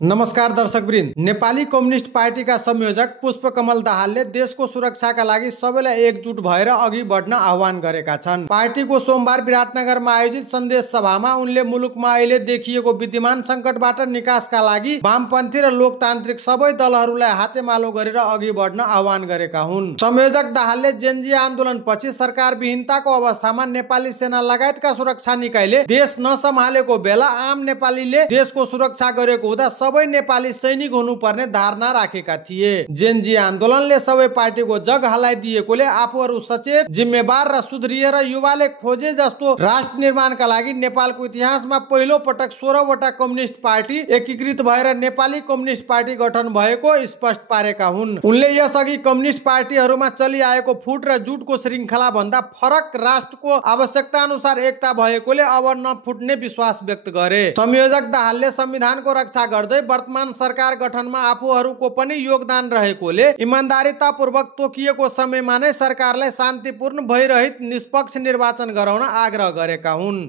नमस्कार दर्शकवृन्द। नेपाली कम्युनिस्ट पार्टीका संयोजक पुष्पकमल दाहालले देशको सुरक्षाका लागि सबैलाई एकजुट भएर अघि बढ्न आह्वान गरेका छन्। पार्टीको सोमबार विराटनगरमा आयोजित सन्देश सभामा उनले मुलुकमा अहिले देखिएको विद्यमान संकटबाट निकासका लागि वामपन्थी र लोकतान्त्रिक सबै दलहरूलाई हातेमालो गरेर अघि बढ्न आह्वान गरेका हुन्। संयोजक दाहालले जेनजी आन्दोलनपछि सरकार विहीनताको अवस्थामा नेपाली सेना लगायतका सुरक्षा निकायले देश नसम्हालेको बेला आम नेपालीले देशको सुरक्षा गरेको हुँदा सबै नेपाली सैनिक हुनुपर्ने धारणा राखेका थिए। जेनजी आन्दोलनले सबै पार्टीको जग हलाइदिएकोले आफूहरू सचेत, जिम्मेवार र सुध्रिएर युवाले खोजे जस्तो राष्ट्र निर्माणका लागि नेपालको इतिहासमा पहिलो पटक 16 वटा कम्युनिस्ट पार्टी एकीकृत भएर नेपाली कम्युनिस्ट पार्टी गठन भएको स्पष्ट पारेका हुन्। उनले यसअघि कम्युनिस्ट पार्टीहरूमा चलिआएको फुट र जुटको श्रृङ्खला भन्दा फरक राष्ट्रको आवश्यकता अनुसार एकता भएकोले अब नफुट्ने विश्वास व्यक्त गरे। संयोजक दाहालले संविधानको रक्षा गर्दै वर्तमान सरकार गठनमा आफूहरूको पनि योगदान रहेकोले इमानदारीतापूर्वक तोकिएको समयमा नै सरकारलाई शान्तिपूर्ण भइरहित निष्पक्ष निर्वाचन गराउन आग्रह गरेका हुन्।